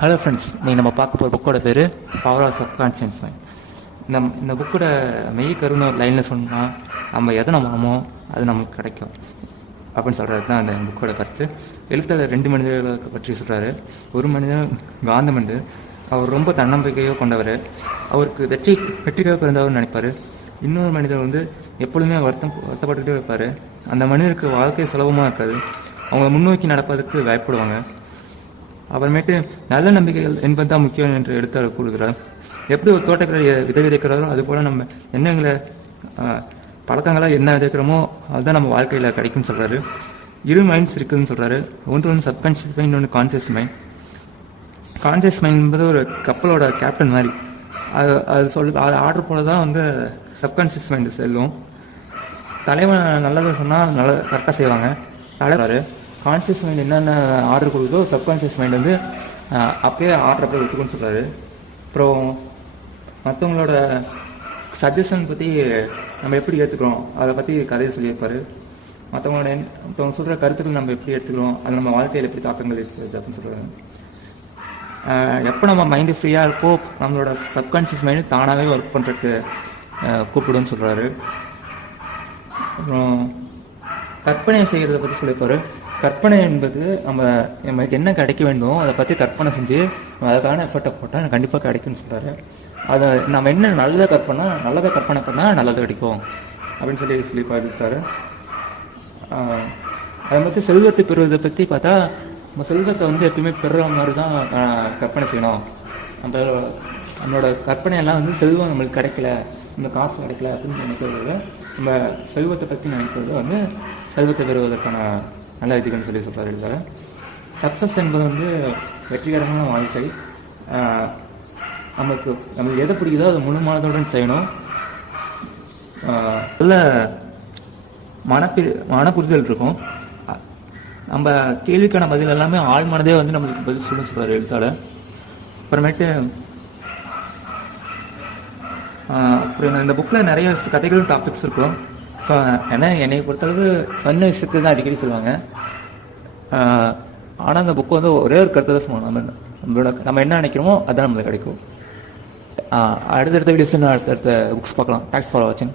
Hello friends, நீங்கள் நம்ம பார்க்க போகிற புக்கோட பேர் பவர் ஆஃப் சப்கான்ஷியஸ் மைண்ட். இந்த புக்கோட மெய் கருன்னு ஒரு லைனில் சொன்னால், நம்ம எதை நம்பணுமோ அது நமக்கு கிடைக்கும் அப்படின்னு சொல்கிறது தான் அந்த புக்கோட கருத்து. எழுத்தாளர் 2 மனிதர்களை பற்றி சொல்கிறாரு. ஒரு மனிதன் காந்தமண்டு. அவர் ரொம்ப தன்னம்பிக்கையோ கொண்டவர். அவருக்கு வெற்றிக்காக பிறந்தவர்னு நினைப்பார். இன்னொரு மனிதர் எப்பொழுதுமே வருத்தப்பட்டுக்கிட்டே வைப்பார். அந்த மனிதருக்கு வாழ்க்கை சுலபமாக இருக்காது. அவங்க முன்னோக்கி நடப்பதற்கு பயப்படுவாங்க. அப்புறமேட்டு நல்ல நம்பிக்கைகள் என்பது தான் முக்கியம் என்று எடுத்து கூறுகிறார். எப்படி ஒரு தோட்டக்கலை விதைக்கிறாரோ அதுபோல் நம்ம எண்ணங்களை பழக்கங்களாக என்ன விதைக்கிறோமோ அதுதான் நம்ம வாழ்க்கையில் கிடைக்கும்னு சொல்கிறாரு. 2 மைண்ட்ஸ் இருக்குதுன்னு சொல்கிறாரு. ஒன்று சப்கான்ஷியஸ் மைண்ட், ஒன்று கான்சியஸ் மைண்ட். கான்சியஸ் மைண்ட் என்பது ஒரு கப்பலோட கேப்டன் மாதிரி. அது ஆர்டர் போல தான் சப்கான்ஷியஸ் மைண்டு செல்லும். தலைவன் நல்லதை சொன்னால் நல்லா கரெக்டாக செய்வாங்க. தலைவர் கான்சியஸ் மைண்ட் என்னென்ன ஆர்டர் கொடுக்குதோ சப்கான்ஷியஸ் மைண்ட் அப்பயே ஆர்டர் அப்படியே ஒத்துக்குன்னு சொல்கிறாரு. அப்புறம் மற்றவங்களோட சஜஷன் பற்றி நம்ம எப்படி ஏற்றுக்கிறோம் அதை பற்றி கதையை சொல்லியிருப்பார். மற்றவங்க சொல்கிற கருத்துக்கள் நம்ம எப்படி எடுத்துக்கிறோம், அது நம்ம வாழ்க்கையில் எப்படி தாக்கங்கள் இருக்குது அப்படின்னு சொல்கிறாங்க. எப்போ நம்ம மைண்டு ஃப்ரீயாக இருக்கோ நம்மளோட சப்கான்ஷியஸ் மைண்டு தானாகவே ஒர்க் பண்ணுறதுக்கு கூப்பிடுன்னு சொல்கிறாரு. அப்புறம் கற்பனை செய்கிறத பற்றி சொல்லியிருப்பார். கற்பனை என்பது நமக்கு என்ன கிடைக்க வேண்டும் அதை பற்றி கற்பனை செஞ்சு அதுக்கான எஃபர்ட்டை போட்டால் கண்டிப்பாக கிடைக்கும்னு சொல்கிறாரு. அதை நம்ம என்ன நல்லதை கற்பனை பண்ணால் நல்லது கிடைக்கும் அப்படின்னு சொல்லி பார்த்துருக்காரு. அதை பற்றி செல்வத்தை பெறுவதை பற்றி பார்த்தா, நம்ம செல்வத்தை எப்பவுமே பெறுற மாதிரி தான் கற்பனை செய்யணும். நம்மளோட கற்பனையெல்லாம் செல்வம் நம்மளுக்கு கிடைக்கல, இந்த காசு கிடைக்கல அப்படின்னு நினைக்கிறது, நம்ம செல்வத்தை பற்றி நினைக்கிறது செல்வத்தை பெறுவதற்கான நல்ல இதுக்குன்னு சொல்லி சொல்கிறாரு. சக்ஸஸ் என்பது வெற்றிகரமான வாழ்க்கை. நம்மளுக்கு எதை பிடிக்குதோ அதை முழு மனதுடன் செய்யணும். நல்ல மனப்புரிதல் இருக்கும். நம்ம கேள்விக்கான பதில் எல்லாமே ஆள் மனதே நம்மளுக்கு பதில் சொல்கிறார் எழுத்தாளர். அப்புறமேட்டு அப்புறம் இந்த புக்கில் நிறைய கதைகள் டாபிக்ஸ் இருக்கும். ஸோ என்னை பொறுத்தளவு சொன்ன விஷயத்தை தான் அடிக்கடி சொல்லுவாங்க. ஆனால் அந்த புக்கு ஒரே ஒரு கருத்தை தான் சொல்லுவோம். நம்ம என்ன நினைக்கிறோமோ அதுதான் நம்மளுக்கு கிடைக்கும். அடுத்தடுத்த வீடியோஸ் அடுத்தடுத்த புக்ஸ் பார்க்கலாம். தேங்க்ஸ் ஃபார் வாட்சிங்.